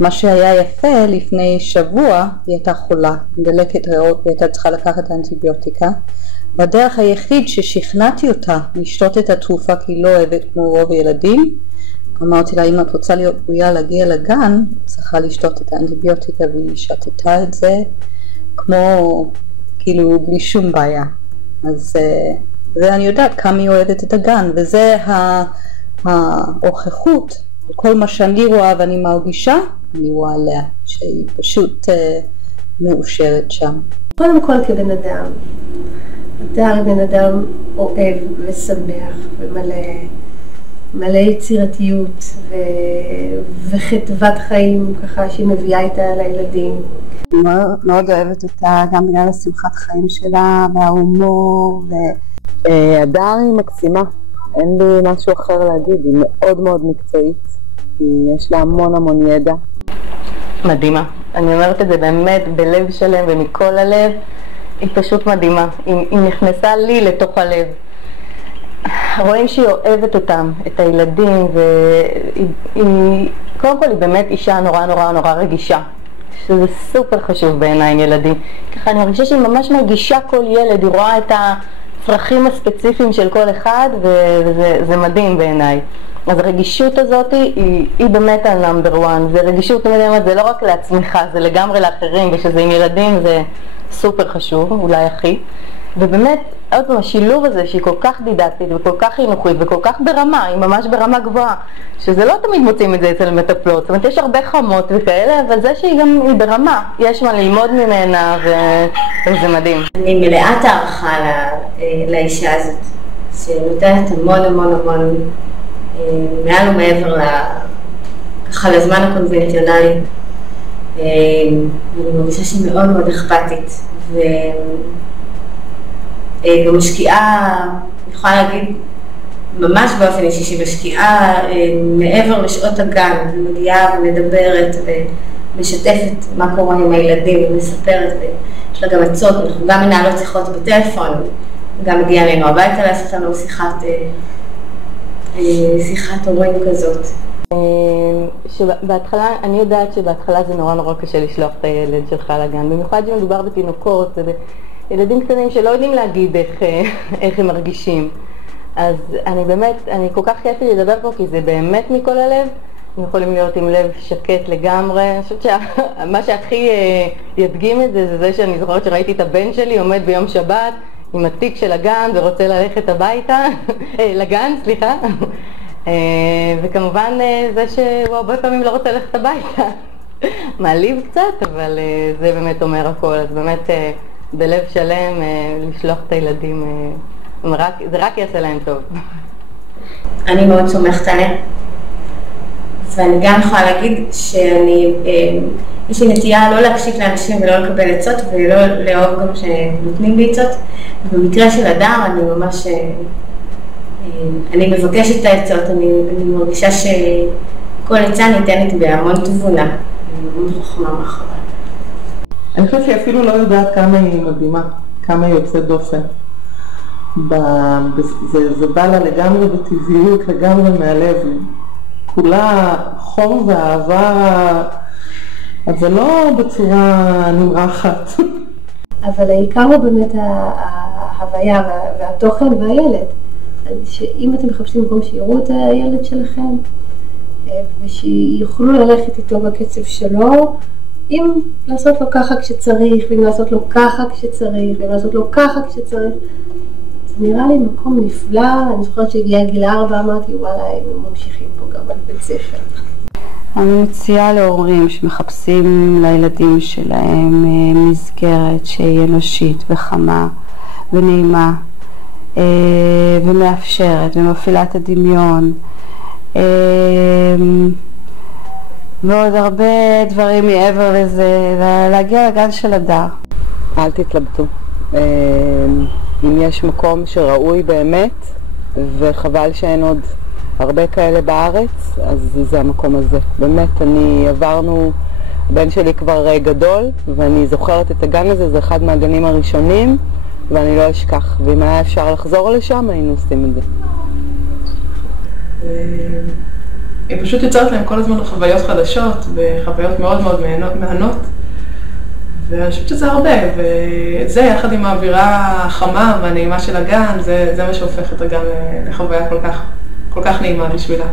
מה שהיה יפה, לפני שבוע היא הייתה חולה, דלקת ריאות, והייתה צריכה לקחת אנטיביוטיקה. והדרך היחיד ששכנעתי אותה לשתות את התרופה כי היא לא אוהבת כמו רוב הילדים, אמרתי לה, אם את רוצה להיות בריאה להגיע לגן, צריכה לשתות את האנטיביוטיקה, והיא שתתה את זה כמו, כאילו, בלי שום בעיה. אז זה אני יודעת כמה היא אוהבת את הגן, וזה ההוכחות, כל מה שאני רואה ואני מרגישה, אני רואה עליה, שהיא פשוט מאושרת שם. קודם כל כבן אדם, אתה בן אדם אוהב ושמח ומלא יצירתיות וחטבת חיים ככה שהיא מביאה איתה לילדים. מאוד אוהבת אותה גם בגלל השמחת חיים שלה וההומור. הדר היא מקסימה, אין לי משהו אחר להגיד, היא מאוד מאוד מקצועית, יש לה המון ידע. מדהימה, אני אומרת את זה באמת בלב שלם ומכל הלב, היא פשוט מדהימה, היא נכנסה לי לתוך הלב. רואים שהיא אוהבת אותם, את הילדים, קודם כל היא באמת אישה נורא רגישה, שזה סופר חשוב בעיניי עם ילדים. ככה אני מרגישה שהיא ממש מרגישה כל ילד, היא רואה את הצרכים הספציפיים של כל אחד, וזה מדהים בעיניי. אז הרגישות הזאת היא באמת הנאמבר 1, זה רגישות, זה לא רק לעצמך, זה לגמרי לאחרים, ושזה עם ילדים זה סופר חשוב, אולי הכי. ובאמת, עוד פעם, השילוב הזה שהיא כל כך דידקטית וכל כך חינוכית וכל כך ברמה, היא ממש ברמה גבוהה, שזה לא תמיד מוצאים את זה אצל מטפלות, זאת אומרת יש הרבה חמות וכאלה, אבל זה שהיא גם ברמה, יש מה ללמוד ממנה וזה מדהים. אני מלאת הערכה לאישה הזאת, שנותנת המון מעל ומעבר ככה לזמן הקונבנציונלי. אני מרגישה שהיא מאוד אכפתית וגם משקיעה, אני יכולה להגיד ממש באופן אישי שהיא משקיעה מעבר לשעות הגן, מגיעה ומדברת ומשתפת מה קורה עם הילדים ומספרת, ויש לה גם עצות, אנחנו גם מנהלות שיחות בטלפון, גם מגיעה אלינו הביתה לעשות לנו שיחת הורים כזאת. שבהתחלה, אני יודעת שבהתחלה זה נורא קשה לשלוח את הילד שלך לגן, במיוחד שמדובר בתינוקות וילדים קטנים שלא יודעים להגיד איך הם מרגישים. אז אני כל כך כיף לי לדבר פה, כי זה באמת מכל הלב. הם יכולים להיות עם לב שקט לגמרי. אני חושבת שמה שהכי ידגים את זה שאני זוכרת שראיתי את הבן שלי עומד ביום שבת עם התיק של הגן ורוצה ללכת הביתה, לגן, סליחה. וכמובן זה שהוא הרבה פעמים לא רוצה ללכת הביתה. מעליב קצת, אבל זה באמת אומר הכל. אז באמת בלב שלם לשלוח את הילדים, זה רק יעשה להם טוב. אני מאוד סומכת עליה, ואני גם יכולה להגיד יש לי נטייה לא להקשיב לאנשים ולא לקבל עצות ולא לאהוב גם שנותנים לי עצות. במקרה של הדר אני ממש, אני מבקשת את העצות, אני מרגישה שכל עצה ניתנת בהמון תבונה, בהמון חוכמה מאחורי. אני חושבת שהיא אפילו לא יודעת כמה היא מדהימה, כמה היא יוצאת דופן. זה בא לה לגמרי בטבעיות, לגמרי מהלב. כולה חום ואהבה, אבל לא בצורה נמרחת. אבל העיקר הוא באמת ההוויה והתוכן והילד. שאם אתם מחפשים מקום שיראו את הילד שלכם, ושיוכלו ללכת איתו בקצב שלו, אם לעשות לו ככה כשצריך, ואם לעשות לו ככה כשצריך, ואם לעשות לו ככה כשצריך, זה נראה לי מקום נפלא. אני זוכרת שהגיעה גיל 4, אמרתי וואלה, הם ממשיכים פה גם בבית ספר. אני מציעה להורים שמחפשים לילדים שלהם מסגרת שהיא אנושית וחמה ונעימה ומאפשרת ומפעילה את הדמיון ועוד הרבה דברים מעבר לזה, להגיע לגן של הדר. אל תתלבטו, אם יש מקום שראוי באמת וחבל שאין עוד הרבה כאלה בארץ, אז זה המקום הזה. באמת, הבן שלי כבר גדול, ואני זוכרת את הגן הזה, זה אחד מהגנים הראשונים, ואני לא אשכח. ואם היה אפשר לחזור לשם, היינו עושים את זה. היא פשוט יוצרת להם כל הזמן חוויות חדשות וחוויות מאוד מאוד מהנות. ואני חושבת שזה הרבה, וזה יחד עם האווירה החמה והנעימה של הגן, זה מה שהופך את הגן לחוויה כל כך נעימה בשבילה.